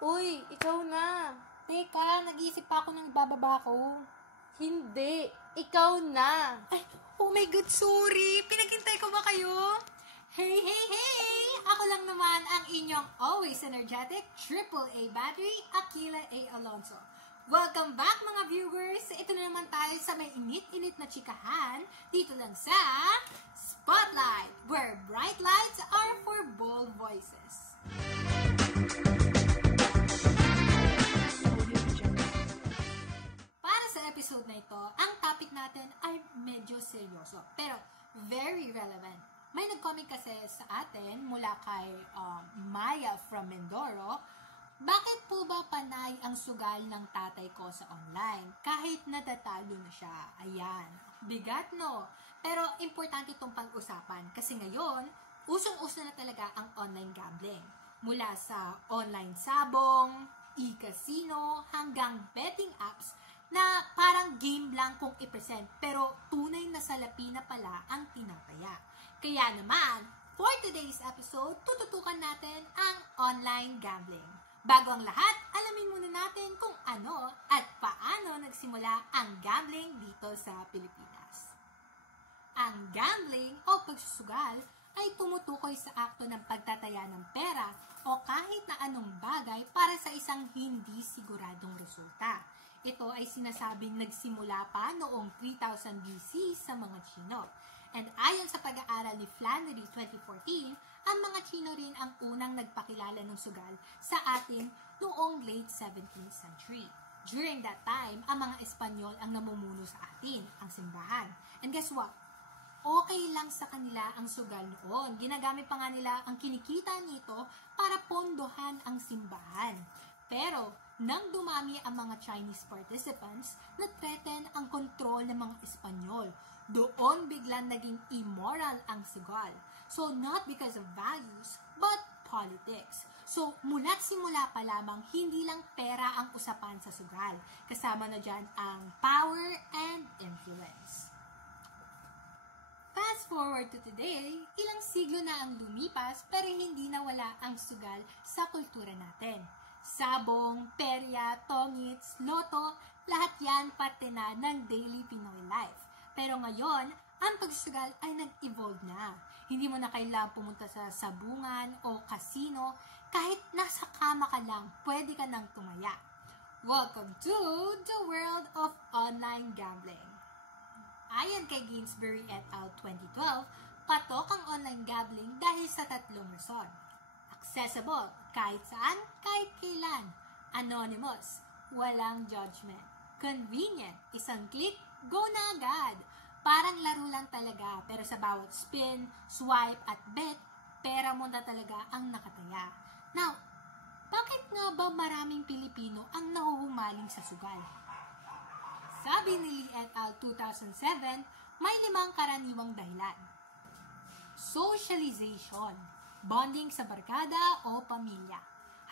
Uy, ikaw na. Teka, nag-iisip pa ako ng bababa ko. Hindi, ikaw na. Ay, oh my God, sorry. Pinaghintay ko ba kayo? Hey, hey, hey! Ako lang naman ang inyong always energetic AAA battery, Aquila A. Alonso. Welcome back mga viewers! Ito na naman tayo sa may init-init na chikahan dito lang sa Spotlight, where bright lights are for bold voices. Para sa episode na ito, ang topic natin ay medyo seryoso, pero very relevant. May nag-comment kasi sa atin mula kay Maya from Mindoro, bakit po ba panay ang sugal ng tatay ko sa online kahit natatalo na siya? Ayan, bigat no? Pero importante itong pag-usapan kasi ngayon, usong-uso na talaga ang online gambling. Mula sa online sabong, e-casino, hanggang betting apps na parang game lang kung i-present pero tunay na salapi na pala ang tinataya. Kaya naman, for today's episode, tututukan natin ang online gambling. Bago ang lahat, alamin muna natin kung ano at paano nagsimula ang gambling dito sa Pilipinas. Ang gambling o pagsusugal ay tumutukoy sa akto ng pagtataya ng pera o kahit na anong bagay para sa isang hindi siguradong resulta. Ito ay sinasabing nagsimula pa noong 3000 BC sa mga Chino. And ayon sa pag-aaral ni Flannery 2014, ang mga Chino rin ang unang nagpakilala ng sugal sa atin noong late 17th century. During that time, ang mga Espanyol ang namumuno sa atin, ang simbahan. And guess what? Okay lang sa kanila ang sugal noon. Ginagamit pa nga nila ang kinikita nito para pondohan ang simbahan. Pero, nang dumami ang mga Chinese participants, na-threaten ang kontrol ng mga Espanyol. Doon biglang naging immoral ang sugal. So, not because of values, but politics. So, mula't simula pa lamang, hindi lang pera ang usapan sa sugal. Kasama na dyan ang power and influence. Fast forward to today, ilang siglo na ang lumipas pero hindi nawala ang sugal sa kultura natin. Sabong, perya, tongits, loto, lahat yan parte na ng daily Pinoy life. Pero ngayon, ang pagsusugal ay nag-evolve na. Hindi mo na kailangang pumunta sa sabungan o casino, kahit nasa kama ka lang, pwede ka nang tumaya. Welcome to the world of online gambling. Ayon kay Gainsbury et al. 2012, patok ang online gambling dahil sa tatlong rason. Accessible, kahit saan, kahit kailan. Anonymous, walang judgment. Convenient, isang click, go na agad. Parang laro lang talaga, pero sa bawat spin, swipe at bet, pera mo na talaga ang nakataya. Now, bakit nga ba maraming Pilipino ang nahuhumaling sa sugal? Sabi ni Lee et al. 2007, may 5 karaniwang dahilan. Socialization, bonding sa barkada o pamilya.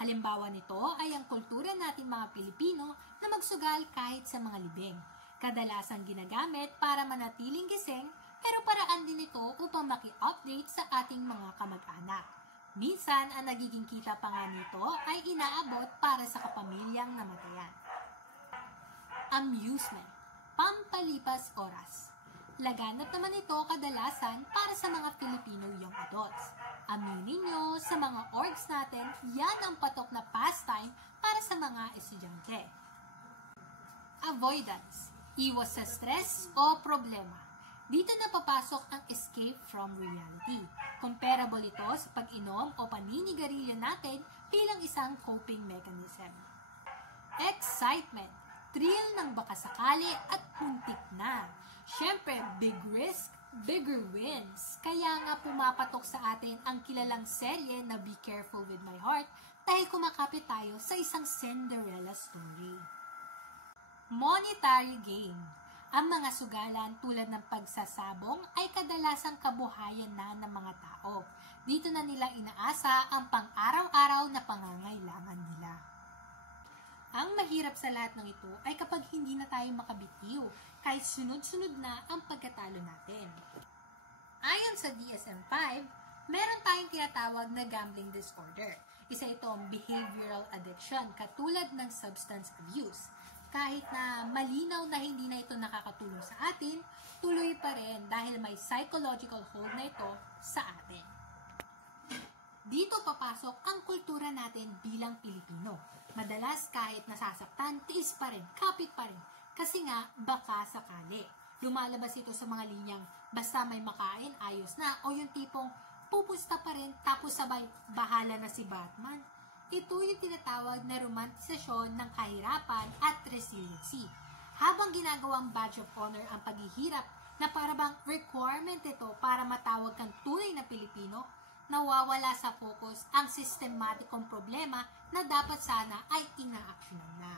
Halimbawa nito ay ang kultura natin mga Pilipino na magsugal kahit sa mga libing. Kadalasang ginagamit para manatiling gising, pero paraan din ito upang maki-update sa ating mga kamag-anak. Minsan, ang nagiging kita pa nga nito ay inaabot para sa kapamilyang namatayan. Amusement, pampalipas oras. Laganap naman ito kadalasan para sa mga Filipino young adults. Aminin nyo, sa mga orgs natin, yan ang patok na pastime para sa mga estudyante. Avoidance, iwas sa stress o problema. Dito na papasok ang escape from reality. Comparable ito sa pag-inom o paninigarilyo natin bilang isang coping mechanism. Excitement, thrill ng baka sakali at puntik na. Siyempre, big risk, bigger wins. Kaya nga pumapatok sa atin ang kilalang serye na Be Careful With My Heart dahil kumakapit tayo sa isang Cinderella story. Monetary gain. Ang mga sugalan tulad ng pagsasabong ay kadalasang kabuhayan na ng mga tao. Dito na nila inaasa ang pang-araw-araw na pangangailangan nila. Ang mahirap sa lahat ng ito ay kapag hindi na tayo makabitiw, kahit sunod-sunod na ang pagkatalo natin. Ayon sa DSM-5, meron tayong tinatawag na gambling disorder. Isa itong behavioral addiction, katulad ng substance abuse. Kahit na malinaw na hindi na ito nakakatulong sa atin, tuloy pa rin dahil may psychological hold na ito sa atin. Dito papasok ang kultura natin bilang Pilipino. Madalas kahit nasasaktan, tiis pa rin, kapit pa rin. Kasi nga, baka sakali. Lumalabas ito sa mga linyang basta may makain, ayos na. O yung tipong pupusta pa rin tapos sabay bahala na si Batman. Ito yung tinatawag na romantisasyon ng kahirapan at resiliency. Habang ginagawang badge of honor ang paghihirap na parabang requirement ito para matawag kang tunay na Pilipino, nawawala sa focus ang sistematikong problema na dapat sana ay ina-actionan na.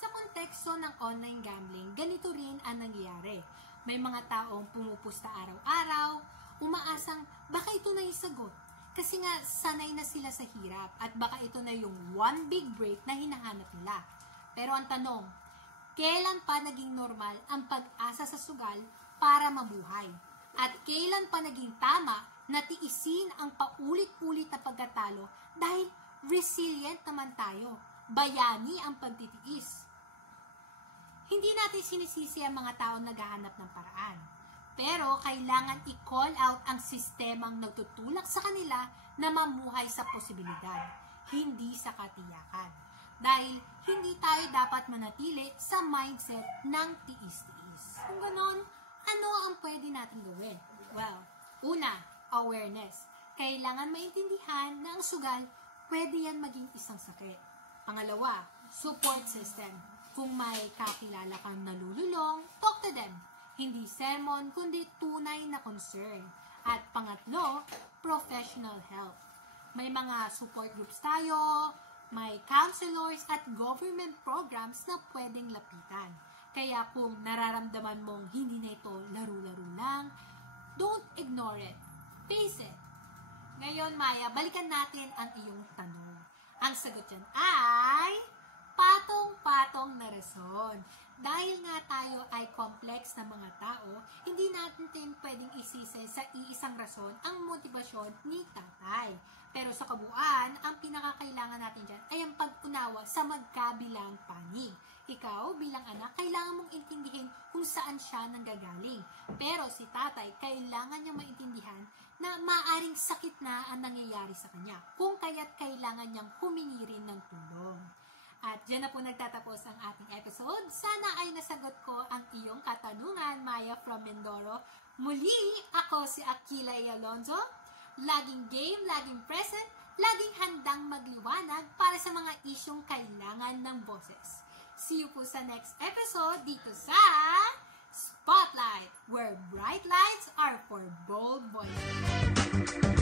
Sa konteksto ng online gambling, ganito rin ang nangyayari. May mga taong pumupusta araw-araw, umaasang baka ito na yung sagot. Kasi nga sanay na sila sa hirap at baka ito na yung one big break na hinahanap nila. Pero ang tanong, kailan pa naging normal ang pag-asa sa sugal para mabuhay? At kailan pa naging tama na tiisin ang paulit-ulit na pagkatalo dahil resilient naman tayo, bayani ang pagtitiis? Hindi natin sinisisi ang mga taong naghahanap ng paraan. Pero kailangan i-call out ang sistemang nagtutulak sa kanila na mamuhay sa posibilidad, hindi sa katiyakan. Dahil hindi tayo dapat manatili sa mindset ng tiis-tiis. Kung ganon, ano ang pwede natin gawin? Well, una, awareness. Kailangan maintindihan na ang sugal, pwede yan maging isang sakit. Pangalawa, support system. Kung may kakilala kang nalululong, talk to them. Hindi sermon, kundi tunay na concern. At pangatlo, professional help. May mga support groups tayo, may counselors at government programs na pwedeng lapitan. Kaya kung nararamdaman mong hindi na ito laro-laro lang, don't ignore it. Face it. Ngayon, Maya, balikan natin ang iyong tanong. Ang sagot dyan ay patong-patong na rason. Dahil nga tayo ay complex na mga tao, hindi natin pwedeng isisi sa iisang rason ang motibasyon ni tatay. Pero sa kabuuan, ang pinakakailangan natin dyan ay ang pag-unawa sa magkabilang panig. Ikaw bilang anak, kailangan mong intindihin kung saan siya nanggagaling. Pero si tatay, kailangan niya maintindihan na maaring sakit na ang nangyayari sa kanya, kung kaya't kailangan niyang humingi rin ng tulong. At dyan na po nagtatapos ang ating episode. Sana ay nasagot ko ang iyong katanungan, Maya from Mindoro. Muli, ako si Aquila A. Alonzo. Laging game, laging present, laging handang magliwanag para sa mga isyong kailangan ng boses. See you po sa next episode dito sa Spotlight, where bright lights are for bold voices.